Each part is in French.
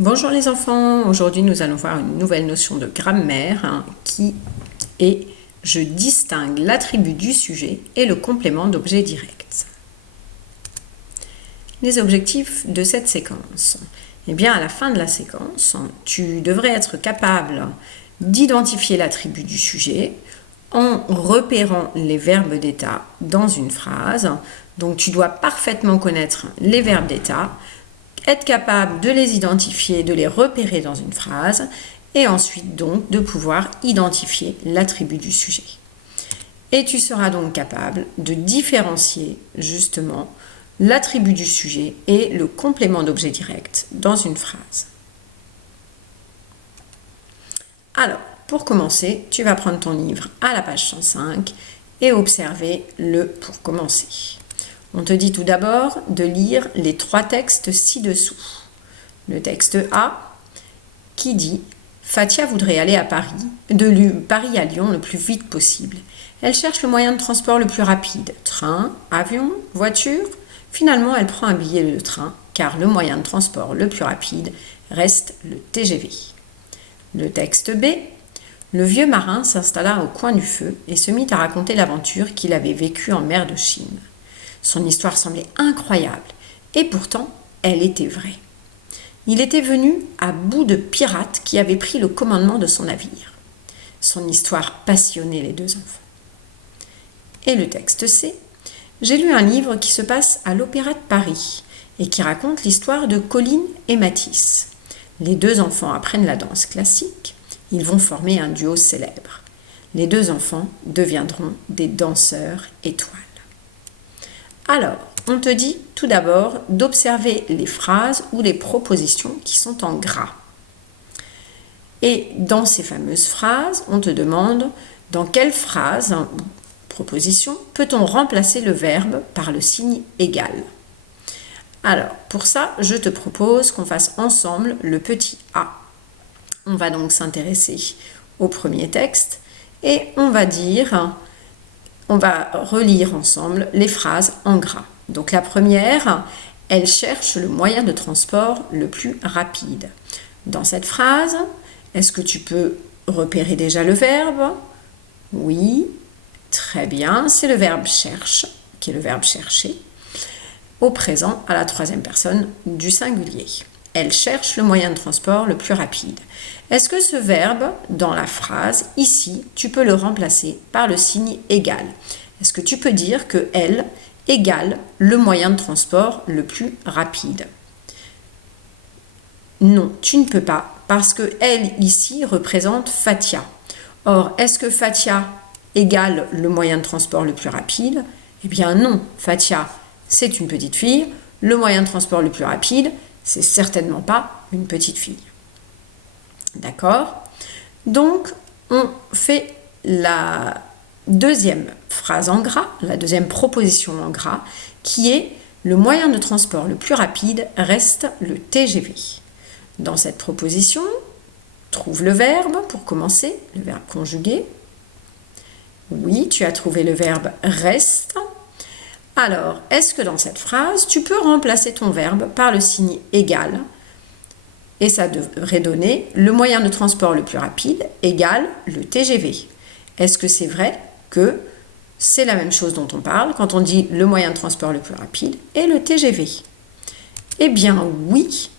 Bonjour les enfants, aujourd'hui nous allons voir une nouvelle notion de grammaire qui est « Je distingue l'attribut du sujet et le complément d'objet direct ». Les objectifs de cette séquence. Eh bien, à la fin de la séquence, tu devrais être capable d'identifier l'attribut du sujet en repérant les verbes d'état dans une phrase. Donc, tu dois parfaitement connaître les verbes d'état, être capable de les identifier, de les repérer dans une phrase, et ensuite donc de pouvoir identifier l'attribut du sujet. Et tu seras donc capable de différencier justement l'attribut du sujet et le complément d'objet direct dans une phrase. Alors, pour commencer, tu vas prendre ton livre à la page 105 et observer le « Pour commencer ». On te dit tout d'abord de lire les 3 textes ci-dessous. Le texte A qui dit « Fatia voudrait aller à Paris, de Paris à Lyon le plus vite possible. Elle cherche le moyen de transport le plus rapide. Train, avion, voiture. Finalement, elle prend un billet de train car le moyen de transport le plus rapide reste le TGV. » Le texte B. Le vieux marin s'installa au coin du feu et se mit à raconter l'aventure qu'il avait vécue en mer de Chine. Son histoire semblait incroyable, et pourtant, elle était vraie. Il était venu à bout de pirates qui avaient pris le commandement de son navire. Son histoire passionnait les 2 enfants. Et le texte C. J'ai lu un livre qui se passe à l'Opéra de Paris et qui raconte l'histoire de Colline et Matisse. Les 2 enfants apprennent la danse classique. Ils vont former un duo célèbre. Les 2 enfants deviendront des danseurs étoiles. Alors, on te dit tout d'abord d'observer les phrases ou les propositions qui sont en gras. Et dans ces fameuses phrases, on te demande dans quelle phrase, proposition, peut-on remplacer le verbe par le signe égal. Alors, pour ça, je te propose qu'on fasse ensemble le petit A. On va donc s'intéresser au premier texte et on va relire ensemble les phrases en gras. Donc la première, elle cherche le moyen de transport le plus rapide. Dans cette phrase, est-ce que tu peux repérer déjà le verbe? Oui, très bien, c'est le verbe cherche, qui est le verbe chercher, au présent à la 3e personne du singulier. Elle cherche le moyen de transport le plus rapide. Est-ce que ce verbe, dans la phrase, ici, tu peux le remplacer par le signe égal? Est-ce que tu peux dire que elle égale le moyen de transport le plus rapide? Non, tu ne peux pas, parce que elle, ici, représente Fatia. Or, est-ce que Fatia égale le moyen de transport le plus rapide? Eh bien non, Fatia, c'est une petite fille. Le moyen de transport le plus rapide, c'est certainement pas une petite fille. D'accord? Donc, on fait la 2e phrase en gras, la 2e proposition en gras, qui est le moyen de transport le plus rapide reste le TGV. Dans cette proposition, trouve le verbe pour commencer, le verbe conjugué. Oui, tu as trouvé le verbe reste. Alors, est-ce que dans cette phrase, tu peux remplacer ton verbe par le signe égal? Et ça devrait donner le moyen de transport le plus rapide égale le TGV. Est-ce que c'est vrai que c'est la même chose dont on parle quand on dit le moyen de transport le plus rapide et le TGV? Eh bien oui,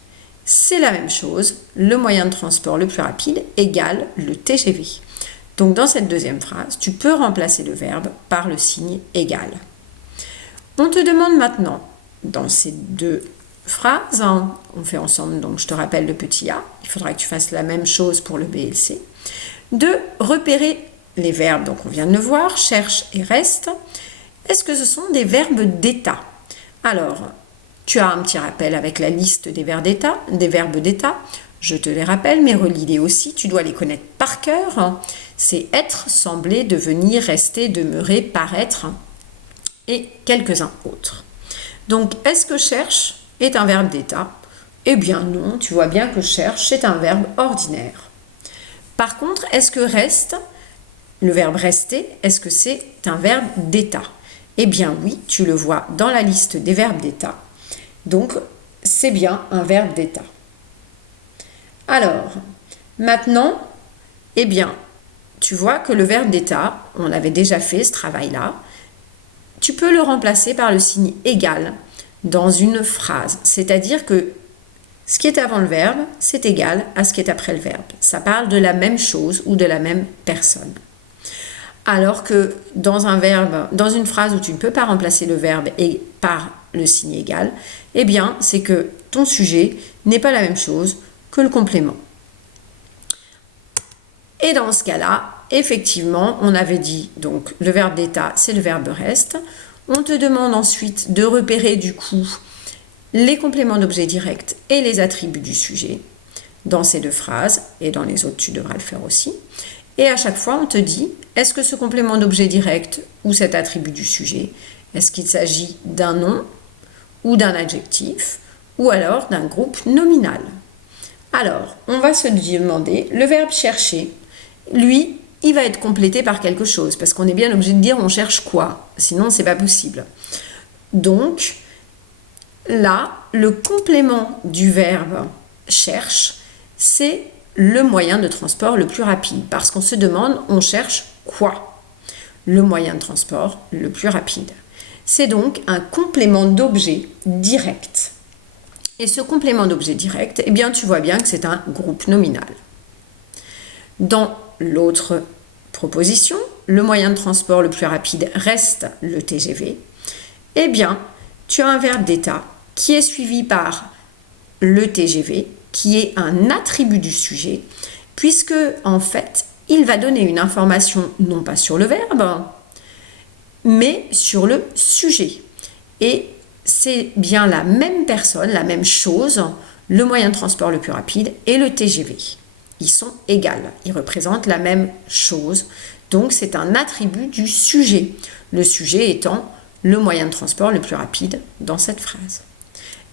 c'est la même chose. Le moyen de transport le plus rapide égale le TGV. Donc dans cette 2e phrase, tu peux remplacer le verbe par le signe égal. On te demande maintenant, dans ces 2 phrases, on fait ensemble, donc je te rappelle le petit A, il faudra que tu fasses la même chose pour le B et le C, de repérer les verbes, donc on vient de le voir, cherche et reste. Est-ce que ce sont des verbes d'état? Alors, tu as un petit rappel avec la liste des verbes d'état, je te les rappelle, mais relis-les aussi, tu dois les connaître par cœur. C'est être, sembler, devenir, rester, demeurer, paraître, et quelques-uns autres. Donc, est-ce que cherche est un verbe d'état? Eh bien non, tu vois bien que cherche, c'est un verbe ordinaire. Par contre, est-ce que reste, le verbe rester, est-ce que c'est un verbe d'état? Eh bien oui, tu le vois dans la liste des verbes d'état. Donc, c'est bien un verbe d'état. Alors, maintenant, eh bien, tu vois que le verbe d'état, on avait déjà fait ce travail-là, tu peux le remplacer par le signe égal dans une phrase. C'est-à-dire que ce qui est avant le verbe, c'est égal à ce qui est après le verbe. Ça parle de la même chose ou de la même personne. Alors que dans un verbe, dans une phrase où tu ne peux pas remplacer le verbe et par le signe égal, eh bien, c'est que ton sujet n'est pas la même chose que le complément. Et dans ce cas-là, effectivement, on avait dit, donc le verbe d'état, c'est le verbe reste. On te demande ensuite de repérer du coup les compléments d'objet direct et les attributs du sujet dans ces deux phrases, et dans les autres, tu devras le faire aussi. Et à chaque fois, on te dit, est-ce que ce complément d'objet direct ou cet attribut du sujet, est-ce qu'il s'agit d'un nom ou d'un adjectif ou alors d'un groupe nominal? Alors, on va se demander, le verbe chercher, lui, il va être complété par quelque chose, parce qu'on est bien obligé de dire on cherche quoi, sinon c'est pas possible. Donc, là, le complément du verbe cherche, c'est le moyen de transport le plus rapide, parce qu'on se demande, on cherche quoi? Le moyen de transport le plus rapide. C'est donc un complément d'objet direct. Et ce complément d'objet direct, eh bien, tu vois bien que c'est un groupe nominal. Dans l'autre proposition, le moyen de transport le plus rapide reste le TGV. Eh bien, tu as un verbe d'état qui est suivi par le TGV, qui est un attribut du sujet, puisque, en fait, il va donner une information non pas sur le verbe, mais sur le sujet. Et c'est bien la même personne, la même chose, le moyen de transport le plus rapide et le TGV. Ils sont égaux, ils représentent la même chose. Donc c'est un attribut du sujet, le sujet étant le moyen de transport le plus rapide dans cette phrase.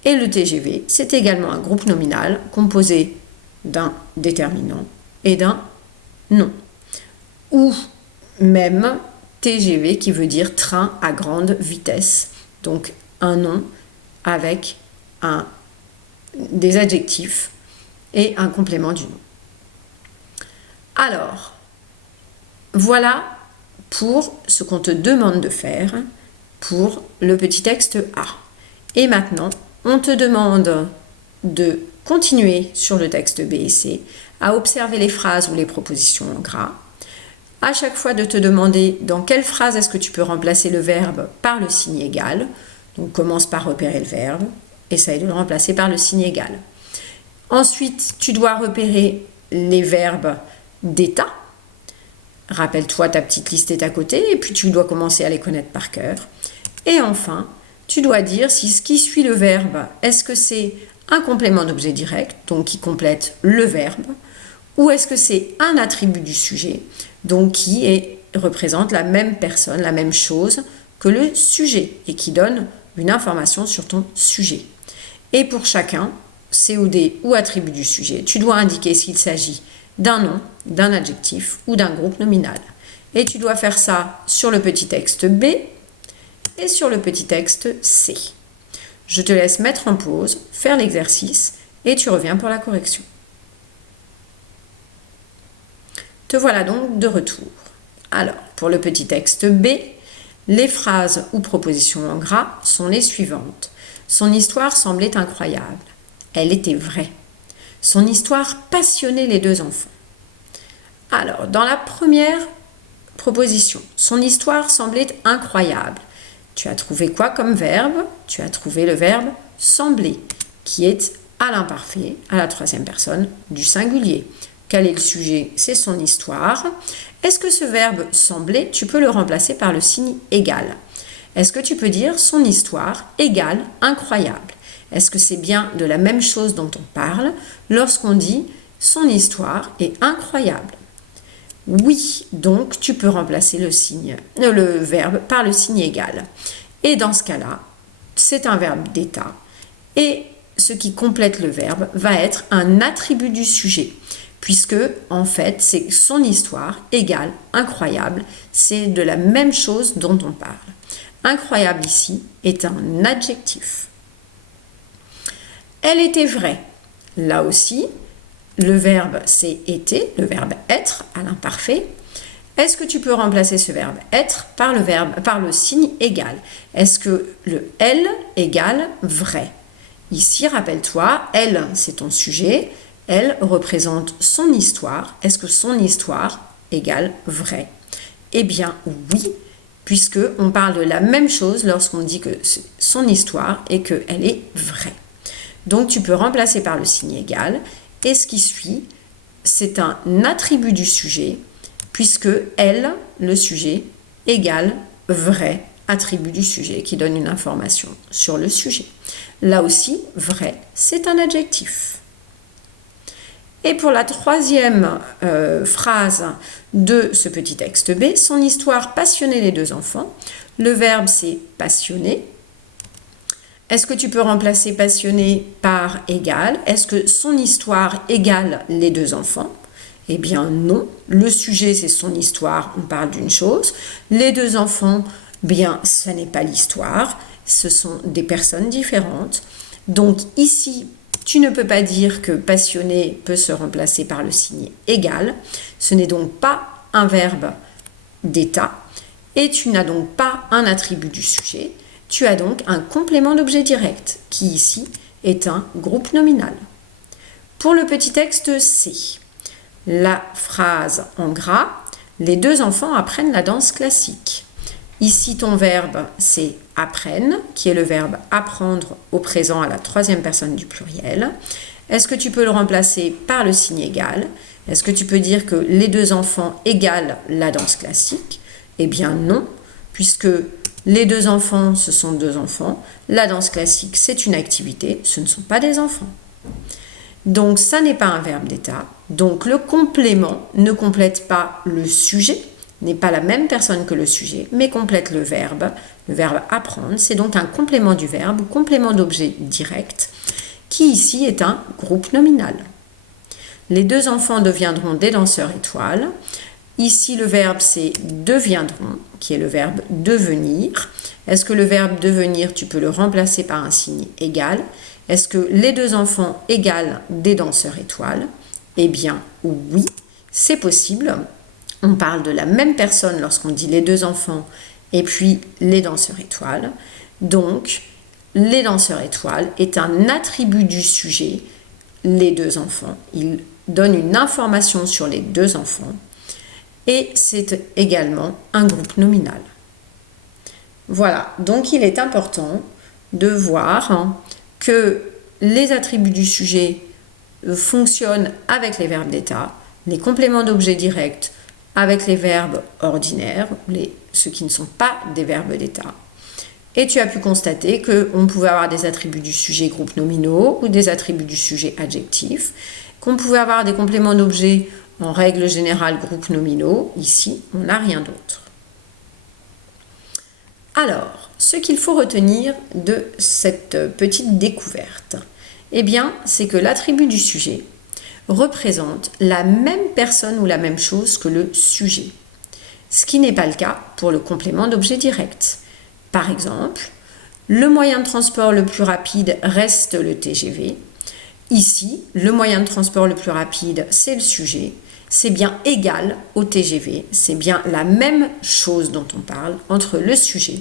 Et le TGV, c'est également un groupe nominal composé d'un déterminant et d'un nom. Ou même TGV qui veut dire train à grande vitesse. Donc un nom avec des adjectifs et un complément du nom. Alors, voilà pour ce qu'on te demande de faire pour le petit texte A. Et maintenant, on te demande de continuer sur le texte B et C, à observer les phrases ou les propositions en gras. À chaque fois de te demander dans quelle phrase est-ce que tu peux remplacer le verbe par le signe égal. Donc commence par repérer le verbe, essaye de le remplacer par le signe égal. Ensuite, tu dois repérer les verbes d'état. Rappelle-toi, ta petite liste est à côté et puis tu dois commencer à les connaître par cœur. Et enfin, tu dois dire si ce qui suit le verbe, est-ce que c'est un complément d'objet direct, donc qui complète le verbe, ou est-ce que c'est un attribut du sujet, donc qui représente la même personne, la même chose que le sujet et qui donne une information sur ton sujet. Et pour chacun, COD ou attribut du sujet, tu dois indiquer s'il s'agit d'un nom, d'un adjectif ou d'un groupe nominal. Et tu dois faire ça sur le petit texte B et sur le petit texte C. Je te laisse mettre en pause, faire l'exercice et tu reviens pour la correction. Te voilà donc de retour. Alors, pour le petit texte B, les phrases ou propositions en gras sont les suivantes. Son histoire semblait incroyable. Elle était vraie. Son histoire passionnait les deux enfants. Alors, dans la première proposition, son histoire semblait incroyable. Tu as trouvé quoi comme verbe? Tu as trouvé le verbe sembler, qui est à l'imparfait, à la troisième personne du singulier. Quel est le sujet? C'est son histoire. Est-ce que ce verbe sembler, tu peux le remplacer par le signe égal? Est-ce que tu peux dire son histoire égale incroyable? Est-ce que c'est bien de la même chose dont on parle lorsqu'on dit son histoire est incroyable? Oui, donc tu peux remplacer le verbe par le signe égal. Et dans ce cas-là, c'est un verbe d'état. Et ce qui complète le verbe va être un attribut du sujet, puisque en fait, c'est son histoire égale incroyable. C'est de la même chose dont on parle. Incroyable ici est un adjectif. Elle était vraie. Là aussi, le verbe c'est été, le verbe être à l'imparfait. Est-ce que tu peux remplacer ce verbe être par le signe égal? Est-ce que le elle égale vrai? Ici, rappelle-toi, elle, c'est ton sujet. Elle représente son histoire. Est-ce que son histoire égale vrai? Eh bien, oui, puisque on parle de la même chose lorsqu'on dit que c'est son histoire et qu'elle est vraie. Donc, tu peux remplacer par le signe égal. Et ce qui suit, c'est un attribut du sujet, puisque elle, le sujet, égale vrai, attribut du sujet qui donne une information sur le sujet. Là aussi, vrai, c'est un adjectif. Et pour la troisième phrase de ce petit texte B, son histoire passionnait les deux enfants. Le verbe, c'est passionner. Est-ce que tu peux remplacer passionner par égal? Est-ce que son histoire égale les deux enfants? Eh bien non, le sujet c'est son histoire, on parle d'une chose. Les deux enfants, bien ce n'est pas l'histoire, ce sont des personnes différentes. Donc ici, tu ne peux pas dire que passionné peut se remplacer par le signe égal. Ce n'est donc pas un verbe d'état et tu n'as donc pas un attribut du sujet. Tu as donc un complément d'objet direct qui ici est un groupe nominal. Pour le petit texte C, la phrase en gras, les deux enfants apprennent la danse classique. Ici, ton verbe, c'est apprennent, qui est le verbe apprendre au présent à la troisième personne du pluriel. Est-ce que tu peux le remplacer par le signe égal? Est-ce que tu peux dire que les deux enfants égalent la danse classique? Eh bien non, puisque les deux enfants, ce sont deux enfants. La danse classique, c'est une activité, ce ne sont pas des enfants. Donc, ça n'est pas un verbe d'état. Donc, le complément ne complète pas le sujet, n'est pas la même personne que le sujet, mais complète le verbe apprendre. C'est donc un complément du verbe ou complément d'objet direct, qui ici est un groupe nominal. Les deux enfants deviendront des danseurs étoiles. Ici, le verbe, c'est deviendront, qui est le verbe devenir. Est-ce que le verbe devenir, tu peux le remplacer par un signe égal? Est-ce que les deux enfants égalent des danseurs étoiles? Eh bien, oui, c'est possible. On parle de la même personne lorsqu'on dit les deux enfants et puis les danseurs étoiles. Donc, les danseurs étoiles est un attribut du sujet, les deux enfants. Il donne une information sur les deux enfants et c'est également un groupe nominal. Voilà, donc il est important de voir que les attributs du sujet fonctionnent avec les verbes d'état, les compléments d'objet directs avec les verbes ordinaires, ceux qui ne sont pas des verbes d'état. Et tu as pu constater qu'on pouvait avoir des attributs du sujet groupes nominaux ou des attributs du sujet adjectifs, qu'on pouvait avoir des compléments d'objet en règle générale groupes nominaux. Ici, on n'a rien d'autre. Alors, ce qu'il faut retenir de cette petite découverte, eh bien, c'est que l'attribut du sujet représente la même personne ou la même chose que le sujet, ce qui n'est pas le cas pour le complément d'objet direct. Par exemple, le moyen de transport le plus rapide reste le TGV. Ici, le moyen de transport le plus rapide, c'est le sujet. C'est bien égal au TGV. C'est bien la même chose dont on parle entre le sujet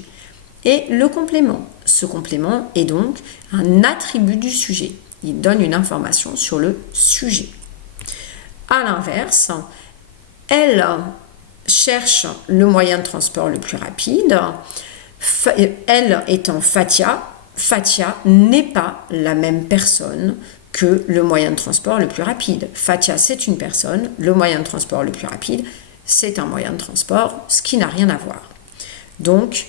et le complément. Ce complément est donc un attribut du sujet. Il donne une information sur le sujet. À l'inverse, elle cherche le moyen de transport le plus rapide. Elle étant Fatia, Fatia n'est pas la même personne que le moyen de transport le plus rapide. Fatia, c'est une personne, le moyen de transport le plus rapide, c'est un moyen de transport, ce qui n'a rien à voir. Donc,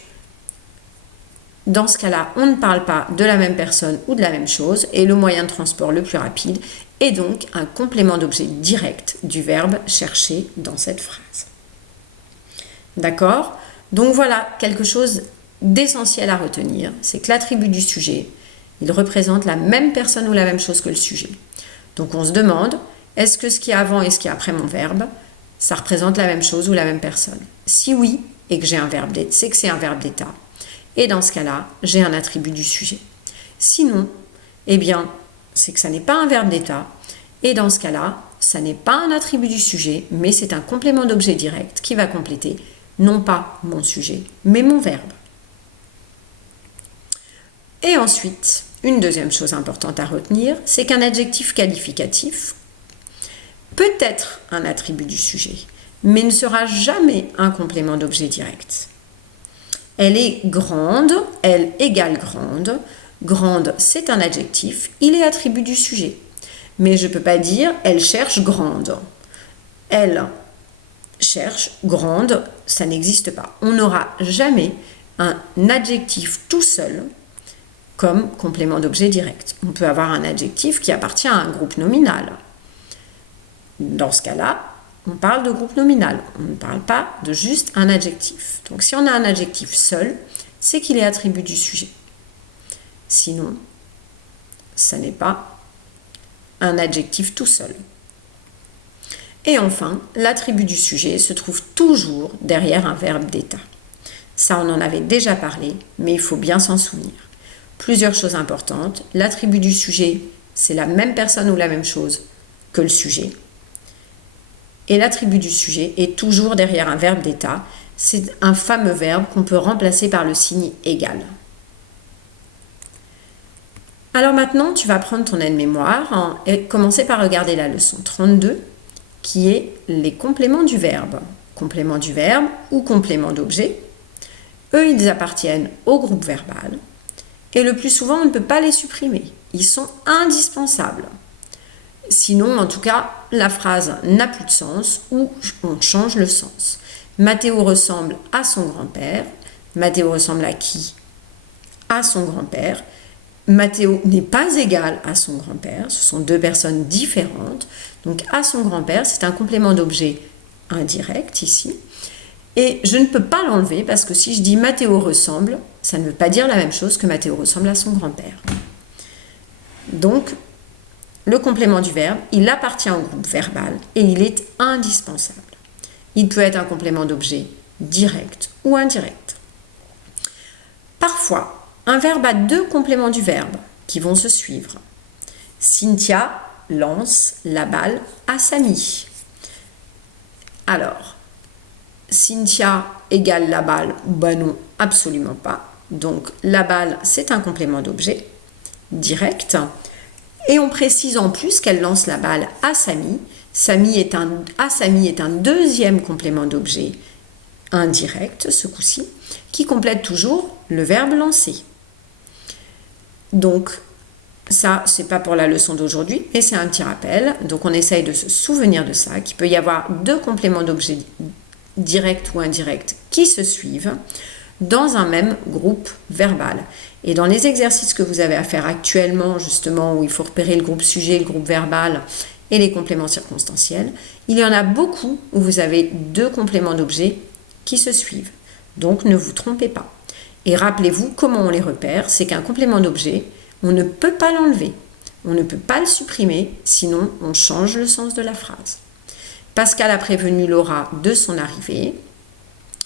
dans ce cas-là, on ne parle pas de la même personne ou de la même chose, et le moyen de transport le plus rapide est donc un complément d'objet direct du verbe chercher dans cette phrase. D'accord? Donc voilà quelque chose d'essentiel à retenir, c'est que l'attribut du sujet, il représente la même personne ou la même chose que le sujet. Donc on se demande, est-ce que ce qui est avant et ce qui est après mon verbe, ça représente la même chose ou la même personne? Si oui, et que j'ai un verbe d'état, c'est que c'est un verbe d'état. Et dans ce cas-là, j'ai un attribut du sujet. Sinon, eh bien, c'est que ça n'est pas un verbe d'état Et dans ce cas-là, ça n'est pas un attribut du sujet, mais c'est un complément d'objet direct qui va compléter non pas mon sujet, mais mon verbe. Et ensuite, une deuxième chose importante à retenir, c'est qu'un adjectif qualificatif peut être un attribut du sujet, mais ne sera jamais un complément d'objet direct. Elle est grande, elle égale grande. Grande, c'est un adjectif, il est attribut du sujet. Mais je ne peux pas dire elle cherche grande. Elle cherche grande, ça n'existe pas. On n'aura jamais un adjectif tout seul comme complément d'objet direct. On peut avoir un adjectif qui appartient à un groupe nominal. Dans ce cas-là, on parle de groupe nominal. On ne parle pas de juste un adjectif. Donc si on a un adjectif seul, c'est qu'il est attribut du sujet. Sinon, ça n'est pas un adjectif tout seul. Et enfin, l'attribut du sujet se trouve toujours derrière un verbe d'état. Ça, on en avait déjà parlé, mais il faut bien s'en souvenir. Plusieurs choses importantes. L'attribut du sujet, c'est la même personne ou la même chose que le sujet. Et l'attribut du sujet est toujours derrière un verbe d'état. C'est un fameux verbe qu'on peut remplacer par le signe égal. Alors maintenant, tu vas prendre ton aide-mémoire et commencer par regarder la leçon 32, qui est les compléments du verbe. Compléments du verbe ou compléments d'objet. Eux, ils appartiennent au groupe verbal. Et le plus souvent, on ne peut pas les supprimer. Ils sont indispensables. Sinon, en tout cas, la phrase n'a plus de sens ou on change le sens. Mathéo ressemble à son grand-père. Mathéo ressemble à qui? À son grand-père. Mathéo n'est pas égal à son grand-père. Ce sont deux personnes différentes. Donc, à son grand-père, c'est un complément d'objet indirect ici. Et je ne peux pas l'enlever parce que si je dis Mathéo ressemble, ça ne veut pas dire la même chose que Mathéo ressemble à son grand-père. Donc, le complément du verbe, il appartient au groupe verbal et il est indispensable. Il peut être un complément d'objet direct ou indirect. Parfois, un verbe a deux compléments du verbe qui vont se suivre. Cynthia lance la balle à Samy. Alors, Cynthia égale la balle, ben non, absolument pas. Donc la balle, c'est un complément d'objet direct. Et on précise en plus qu'elle lance la balle à Samy. Samy est un deuxième complément d'objet indirect, ce coup-ci, qui complète toujours le verbe lancer. Donc ça, c'est pas pour la leçon d'aujourd'hui, mais c'est un petit rappel. Donc on essaye de se souvenir de ça, qu'il peut y avoir deux compléments d'objet direct ou indirect qui se suivent dans un même groupe verbal. Et dans les exercices que vous avez à faire actuellement, justement, où il faut repérer le groupe sujet, le groupe verbal et les compléments circonstanciels, il y en a beaucoup où vous avez deux compléments d'objet qui se suivent. Donc ne vous trompez pas. Et rappelez-vous comment on les repère, c'est qu'un complément d'objet, on ne peut pas l'enlever, on ne peut pas le supprimer, sinon on change le sens de la phrase. Pascal a prévenu Laura de son arrivée.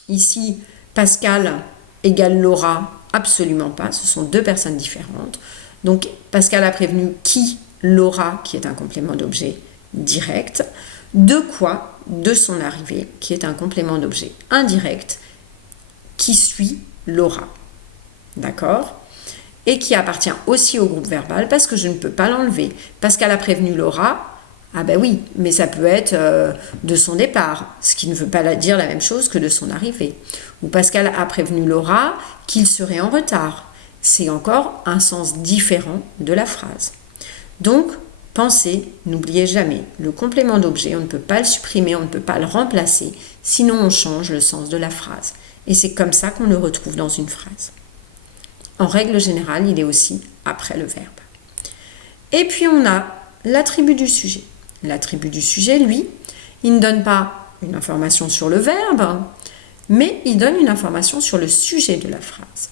Ici, Pascal égale Laura, absolument pas, ce sont deux personnes différentes. Donc, Pascal a prévenu qui? Laura, qui est un complément d'objet direct. De quoi? De son arrivée, qui est un complément d'objet indirect, qui suit Laura. D'accord? Et qui appartient aussi au groupe verbal, parce que je ne peux pas l'enlever. Pascal a prévenu Laura. Ah ben oui, mais ça peut être de son départ, ce qui ne veut pas dire la même chose que de son arrivée. Ou Pascal a prévenu Laura qu'il serait en retard. C'est encore un sens différent de la phrase. Donc, pensez, n'oubliez jamais, le complément d'objet, on ne peut pas le supprimer, on ne peut pas le remplacer, sinon on change le sens de la phrase. Et c'est comme ça qu'on le retrouve dans une phrase. En règle générale, il est aussi après le verbe. Et puis on a l'attribut du sujet. L'attribut du sujet, lui, il ne donne pas une information sur le verbe, mais il donne une information sur le sujet de la phrase.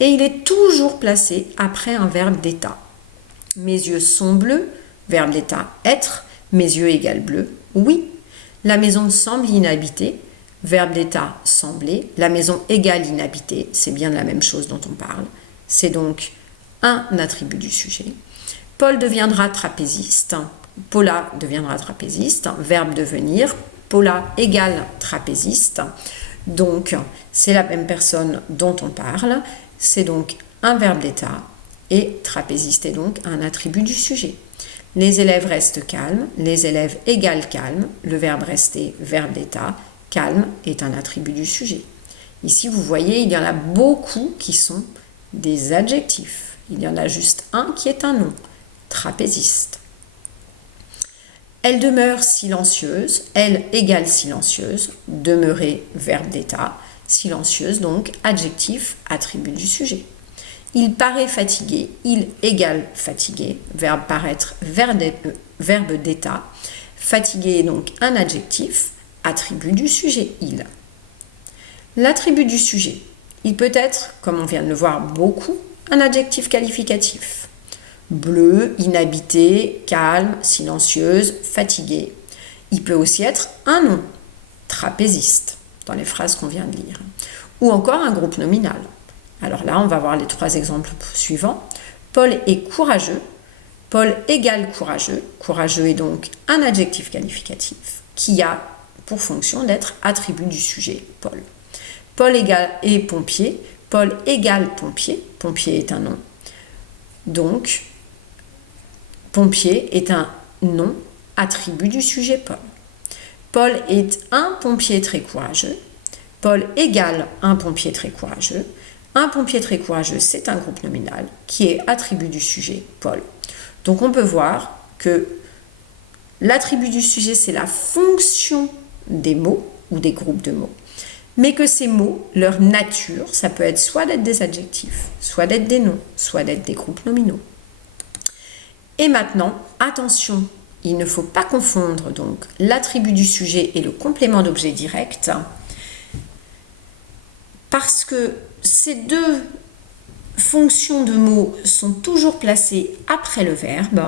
Et il est toujours placé après un verbe d'état. Mes yeux sont bleus, verbe d'état être, mes yeux égale bleu, oui. La maison semble inhabitée, verbe d'état sembler, la maison égale inhabitée, c'est bien de la même chose dont on parle. C'est donc un attribut du sujet. Paul deviendra trapéziste. Paula deviendra trapéziste. Verbe devenir, Paula égale trapéziste. Donc, c'est la même personne dont on parle. C'est donc un verbe d'état et trapéziste est donc un attribut du sujet. Les élèves restent calmes. Les élèves égale calme. Le verbe rester, verbe d'état. Calme est un attribut du sujet. Ici, vous voyez, il y en a beaucoup qui sont des adjectifs. Il y en a juste un qui est un nom, trapéziste. Elle demeure silencieuse, elle égale silencieuse, demeurer, verbe d'état, silencieuse donc, adjectif, attribut du sujet. Il paraît fatigué, il égale fatigué, verbe paraître, verbe d'état, fatigué est donc un adjectif, attribut du sujet, il. L'attribut du sujet, il peut être, comme on vient de le voir beaucoup, un adjectif qualificatif. Bleu, inhabité, calme, silencieuse, fatiguée. Il peut aussi être un nom, trapéziste, dans les phrases qu'on vient de lire. Ou encore un groupe nominal. Alors là, on va voir les 3 exemples suivants. Paul est courageux. Paul égale courageux. Courageux est donc un adjectif qualificatif qui a pour fonction d'être attribut du sujet, Paul. Paul est pompier. Paul égale pompier. Pompier est un nom. Donc, pompier est un nom, attribut du sujet Paul. Paul est un pompier très courageux. Paul égale un pompier très courageux. Un pompier très courageux, c'est un groupe nominal qui est attribut du sujet Paul. Donc, on peut voir que l'attribut du sujet, c'est la fonction des mots ou des groupes de mots. Mais que ces mots, leur nature, ça peut être soit d'être des adjectifs, soit d'être des noms, soit d'être des groupes nominaux. Et maintenant, attention, il ne faut pas confondre donc l'attribut du sujet et le complément d'objet direct, parce que ces 2 fonctions de mots sont toujours placées après le verbe.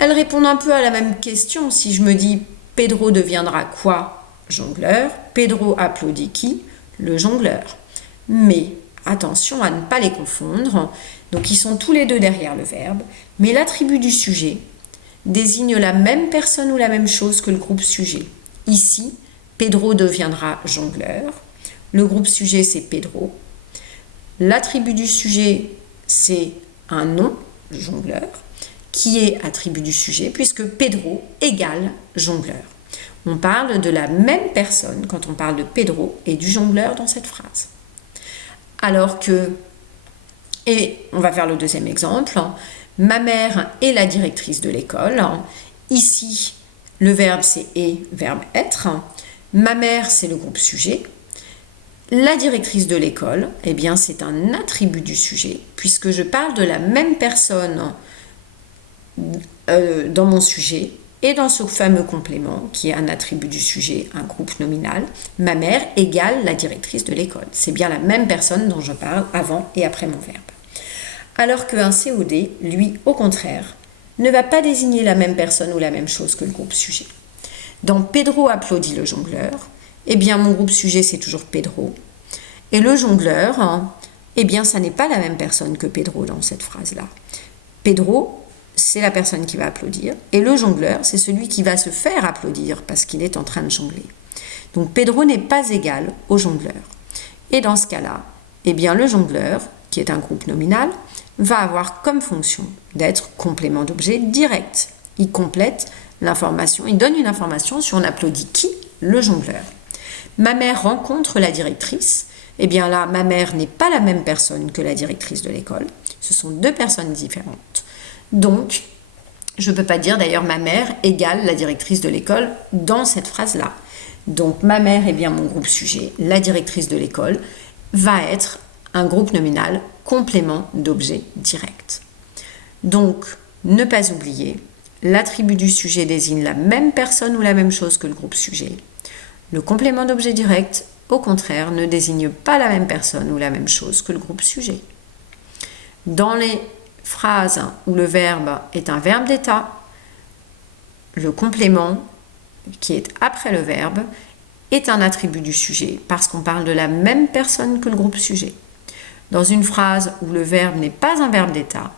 Elles répondent un peu à la même question. Si je me dis « Pedro deviendra quoi ?» Jongleur. Pedro applaudit qui? Le jongleur. Mais attention à ne pas les confondre. Donc ils sont tous les 2 derrière le verbe. Mais l'attribut du sujet désigne la même personne ou la même chose que le groupe sujet. Ici, Pedro deviendra jongleur. Le groupe sujet, c'est Pedro. L'attribut du sujet, c'est un nom, jongleur, qui est attribut du sujet puisque Pedro égale jongleur. On parle de la même personne quand on parle de Pedro et du jongleur dans cette phrase. Alors que, et on va faire le 2e exemple, ma mère est la directrice de l'école. Ici, le verbe c'est est, verbe être. Ma mère, c'est le groupe sujet. La directrice de l'école, eh bien, c'est un attribut du sujet puisque je parle de la même personne dans mon sujet. Et dans ce fameux complément, qui est un attribut du sujet, un groupe nominal, ma mère égale la directrice de l'école. C'est bien la même personne dont je parle avant et après mon verbe. Alors qu'un COD, lui, au contraire, ne va pas désigner la même personne ou la même chose que le groupe sujet. Dans Pedro applaudit le jongleur, eh bien mon groupe sujet c'est toujours Pedro. Et le jongleur, eh bien ça n'est pas la même personne que Pedro dans cette phrase-là. Pedro, c'est la personne qui va applaudir. Et le jongleur, c'est celui qui va se faire applaudir parce qu'il est en train de jongler. Donc Pedro n'est pas égal au jongleur. Et dans ce cas-là, eh bien le jongleur, qui est un groupe nominal, va avoir comme fonction d'être complément d'objet direct. Il complète l'information, il donne une information sur on applaudit qui? Le jongleur. Ma mère rencontre la directrice. Eh bien là, ma mère n'est pas la même personne que la directrice de l'école. Ce sont 2 personnes différentes. Donc, je ne peux pas dire d'ailleurs ma mère égale la directrice de l'école dans cette phrase-là. Donc, ma mère est bien mon groupe sujet. La directrice de l'école va être un groupe nominal complément d'objet direct. Donc, ne pas oublier, l'attribut du sujet désigne la même personne ou la même chose que le groupe sujet. Le complément d'objet direct, au contraire, ne désigne pas la même personne ou la même chose que le groupe sujet. Dans les phrases où le verbe est un verbe d'état, le complément qui est après le verbe est un attribut du sujet parce qu'on parle de la même personne que le groupe sujet. Dans une phrase où le verbe n'est pas un verbe d'état,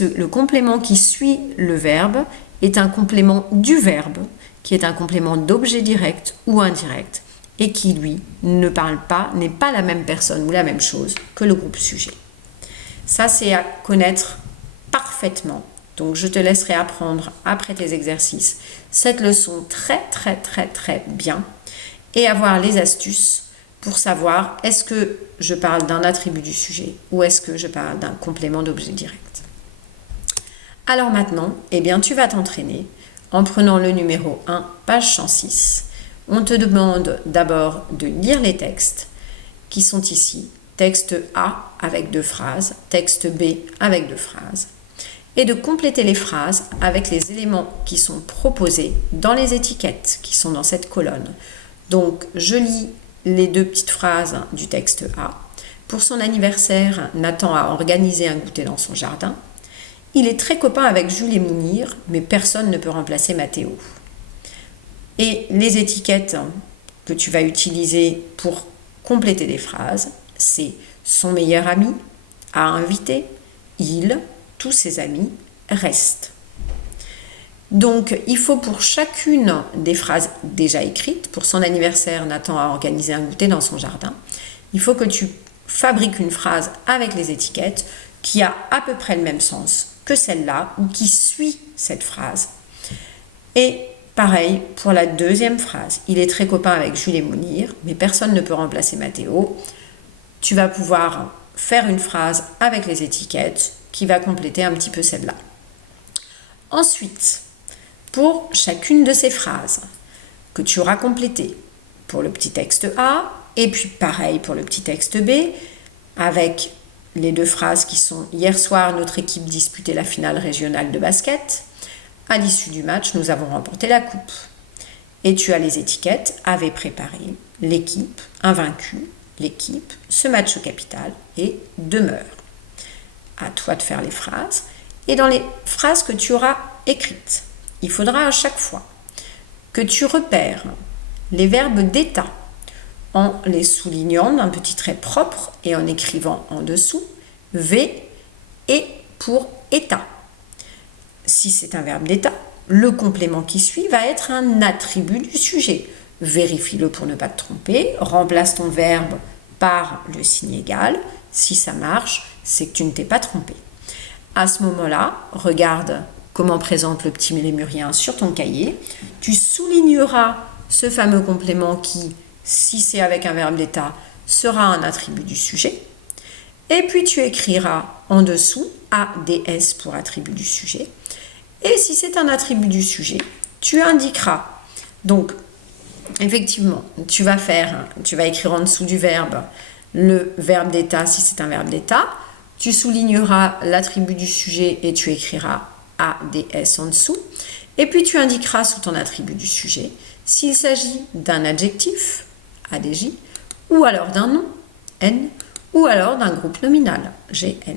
le complément qui suit le verbe est un complément du verbe, qui est un complément d'objet direct ou indirect, et qui, lui, ne parle pas, n'est pas la même personne ou la même chose que le groupe sujet. Ça, c'est à connaître parfaitement. Donc, je te laisserai apprendre après tes exercices cette leçon très, très, très, très bien et avoir les astuces pour savoir est-ce que je parle d'un attribut du sujet ou est-ce que je parle d'un complément d'objet direct. Alors maintenant, eh bien, tu vas t'entraîner en prenant le numéro 1, page 106. On te demande d'abord de lire les textes qui sont ici. Texte A avec 2 phrases, texte B avec 2 phrases. Et de compléter les phrases avec les éléments qui sont proposés dans les étiquettes qui sont dans cette colonne. Donc, je lis les 2 petites phrases du texte A. Pour son anniversaire, Nathan a organisé un goûter dans son jardin. Il est très copain avec Jules et Mounir, mais personne ne peut remplacer Mathéo. Et les étiquettes que tu vas utiliser pour compléter les phrases, c'est son meilleur ami a invité, il, tous ses amis restent. Donc, il faut pour chacune des phrases déjà écrites, pour son anniversaire, Nathan a organisé un goûter dans son jardin, il faut que tu fabriques une phrase avec les étiquettes qui a à peu près le même sens que celle-là ou qui suit cette phrase. Et pareil pour la deuxième phrase. Il est très copain avec Jules et Mounir, mais personne ne peut remplacer Mathéo. Tu vas pouvoir faire une phrase avec les étiquettes qui va compléter un petit peu celle-là. Ensuite, pour chacune de ces phrases que tu auras complétées, pour le petit texte A, et puis pareil pour le petit texte B, avec les 2 phrases qui sont « Hier soir, notre équipe disputait la finale régionale de basket. À l'issue du match, nous avons remporté la coupe. » Et tu as les étiquettes « Avait préparé l'équipe, invaincu, l'équipe, ce match capital et demeure. » À toi de faire les phrases. Et dans les phrases que tu auras écrites, il faudra à chaque fois que tu repères les verbes d'état en les soulignant d'un petit trait propre et en écrivant en dessous V et pour état. Si c'est un verbe d'état, le complément qui suit va être un attribut du sujet. Vérifie-le pour ne pas te tromper, remplace ton verbe par le signe égal. Si ça marche, c'est que tu ne t'es pas trompé. À ce moment-là, regarde comment présente le petit lémurien sur ton cahier. Tu souligneras ce fameux complément qui, si c'est avec un verbe d'état, sera un attribut du sujet. Et puis tu écriras en dessous ADS pour attribut du sujet. Et si c'est un attribut du sujet, tu indiqueras. Donc, effectivement, tu vas écrire en dessous du verbe le verbe d'état si c'est un verbe d'état. Tu souligneras l'attribut du sujet et tu écriras ADS en dessous. Et puis tu indiqueras sous ton attribut du sujet s'il s'agit d'un adjectif, ADJ, ou alors d'un nom, N, ou alors d'un groupe nominal, GN.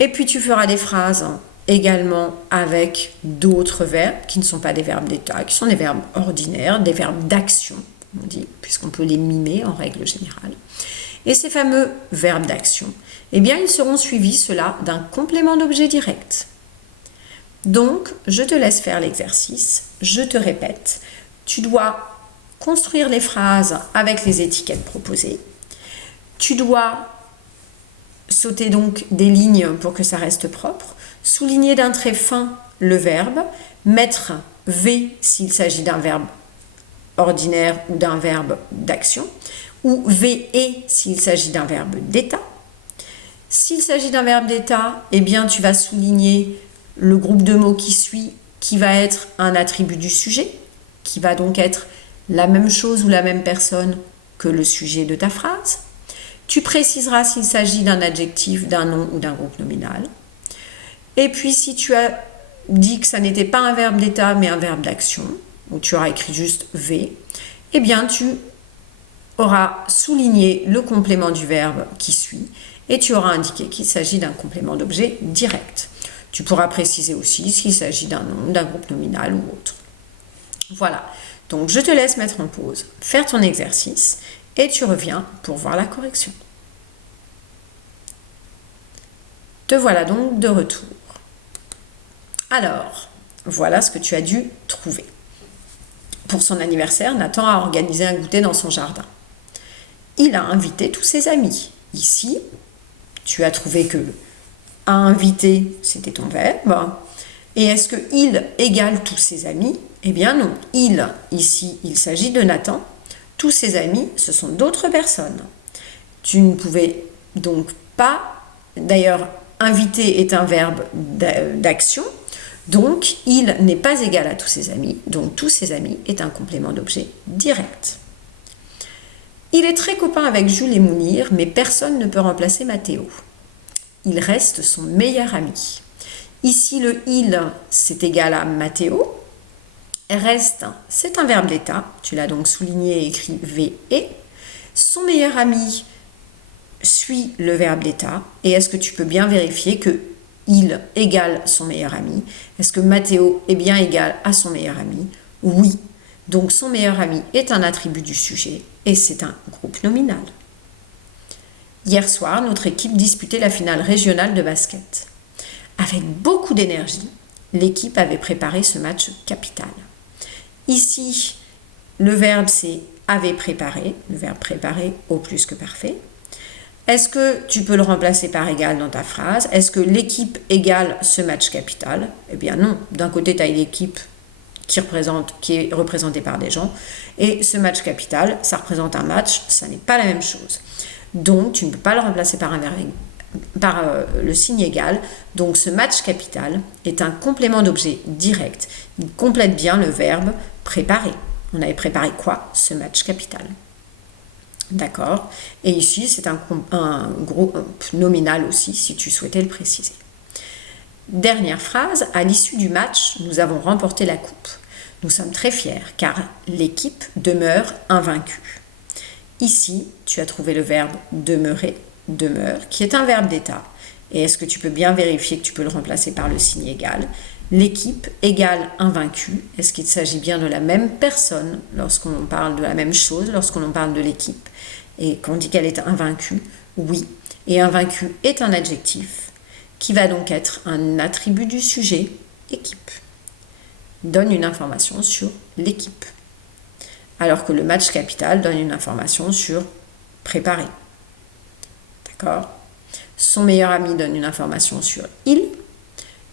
Et puis tu feras des phrases également avec d'autres verbes qui ne sont pas des verbes d'état, qui sont des verbes ordinaires, des verbes d'action, on dit, puisqu'on peut les mimer en règle générale. Et ces fameux verbes d'action, eh bien, ils seront suivis, ceux-là, d'un complément d'objet direct. Donc, je te laisse faire l'exercice, je te répète, tu dois construire les phrases avec les étiquettes proposées, tu dois sauter donc des lignes pour que ça reste propre, souligner d'un trait fin le verbe, mettre V s'il s'agit d'un verbe ordinaire ou d'un verbe d'action, ou VE s'il s'agit d'un verbe d'état. S'il s'agit d'un verbe d'état, eh bien tu vas souligner le groupe de mots qui suit, qui va être un attribut du sujet, qui va donc être la même chose ou la même personne que le sujet de ta phrase. Tu préciseras s'il s'agit d'un adjectif, d'un nom ou d'un groupe nominal. Et puis si tu as dit que ça n'était pas un verbe d'état mais un verbe d'action, où tu auras écrit juste V, eh bien tu auras souligné le complément du verbe qui suit et tu auras indiqué qu'il s'agit d'un complément d'objet direct. Tu pourras préciser aussi s'il s'agit d'un nom, d'un groupe nominal ou autre. Voilà, donc je te laisse mettre en pause, faire ton exercice et tu reviens pour voir la correction. Te voilà donc de retour. Alors, Voilà ce que tu as dû trouver. Pour son anniversaire, Nathan a organisé un goûter dans son jardin. Il a invité tous ses amis. Ici, tu as trouvé que a invité, c'était ton verbe. Et est-ce que il égale tous ses amis? Eh bien non. Il, ici, il s'agit de Nathan. Tous ses amis, ce sont d'autres personnes. Tu ne pouvais donc pas... D'ailleurs, inviter est un verbe d'action. Donc, il n'est pas égal à tous ses amis. Donc, tous ses amis est un complément d'objet direct. Il est très copain avec Jules et Mounir, mais personne ne peut remplacer Mathéo. Il reste son meilleur ami. Ici, le « il », c'est égal à Mathéo. Reste, c'est un verbe d'état. Tu l'as donc souligné et écrit « VE ». Son meilleur ami suit le verbe d'état. Et est-ce que tu peux bien vérifier que il égale son meilleur ami? Est-ce que Mathéo est bien égal à son meilleur ami? Oui. Donc son meilleur ami est un attribut du sujet et c'est un groupe nominal. Hier soir, notre équipe disputait la finale régionale de basket. Avec beaucoup d'énergie, l'équipe avait préparé ce match capital. Ici, le verbe c'est avait préparé, le verbe préparé au plus que parfait. Est-ce que tu peux le remplacer par égal dans ta phrase? Est-ce que l'équipe égale ce match capital? Eh bien non. D'un côté, tu as une équipe qui est représentée par des gens. Et ce match capital, ça représente un match, ça n'est pas la même chose. Donc, tu ne peux pas le remplacer par le signe égal. Donc, ce match capital est un complément d'objet direct. Il complète bien le verbe préparer. On avait préparé quoi? Ce match capital. D'accord. Et ici, c'est un groupe nominal aussi, si tu souhaitais le préciser. Dernière phrase, à l'issue du match, nous avons remporté la coupe. Nous sommes très fiers car l'équipe demeure invaincue. Ici, tu as trouvé le verbe demeurer, demeure, qui est un verbe d'état. Et est-ce que tu peux bien vérifier que tu peux le remplacer par le signe égal? L'équipe égale invaincu. Est-ce qu'il s'agit bien de la même personne lorsqu'on parle de la même chose, lorsqu'on parle de l'équipe? Et qu'on dit qu'elle est invaincue? Oui. Et invaincu est un adjectif qui va donc être un attribut du sujet équipe. Donne une information sur l'équipe. Alors que le match capital donne une information sur préparer. D'accord? Son meilleur ami donne une information sur il.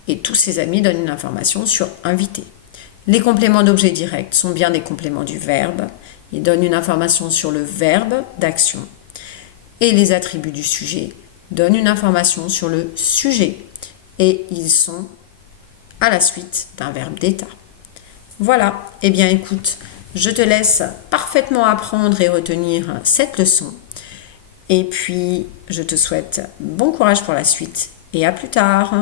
Et tous ses amis donnent une information sur invité. Les compléments d'objet direct sont bien des compléments du verbe. Ils donnent une information sur le verbe d'action. Et les attributs du sujet donnent une information sur le sujet. Et ils sont à la suite d'un verbe d'état. Voilà. Eh bien, écoute, je te laisse parfaitement apprendre et retenir cette leçon. Et puis, je te souhaite bon courage pour la suite et à plus tard.